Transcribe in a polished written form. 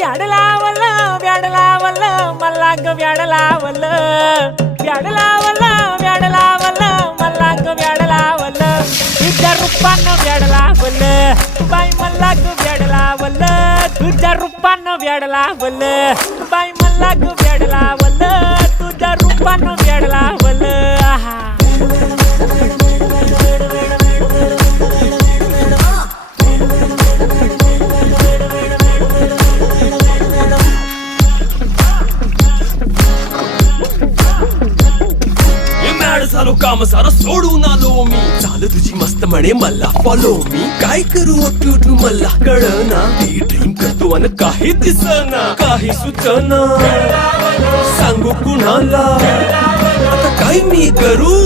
व्याड लावलं व्याड लावलं मला ग व्याड लावलं व्याड लावलं व्याड लावलं मला ग व्याड लावलं तुझ्या रूपानं व्याड लावलं बाई मला ग व्याड लावलं तुझ्या रूपानं व्याड लावलं बाई मला ग व्याड लावलं तुझ्या रूपानं व्याड लावलं आहा झालो काम सारा सोडून आलो मी चाल तुझी मस्त म्हणे मला फॉलो मी काय करू टू मला कळना ती ड्रीम करतो आणि काही दिसना काही सुचना सांगू कुणाला आता काय मी करू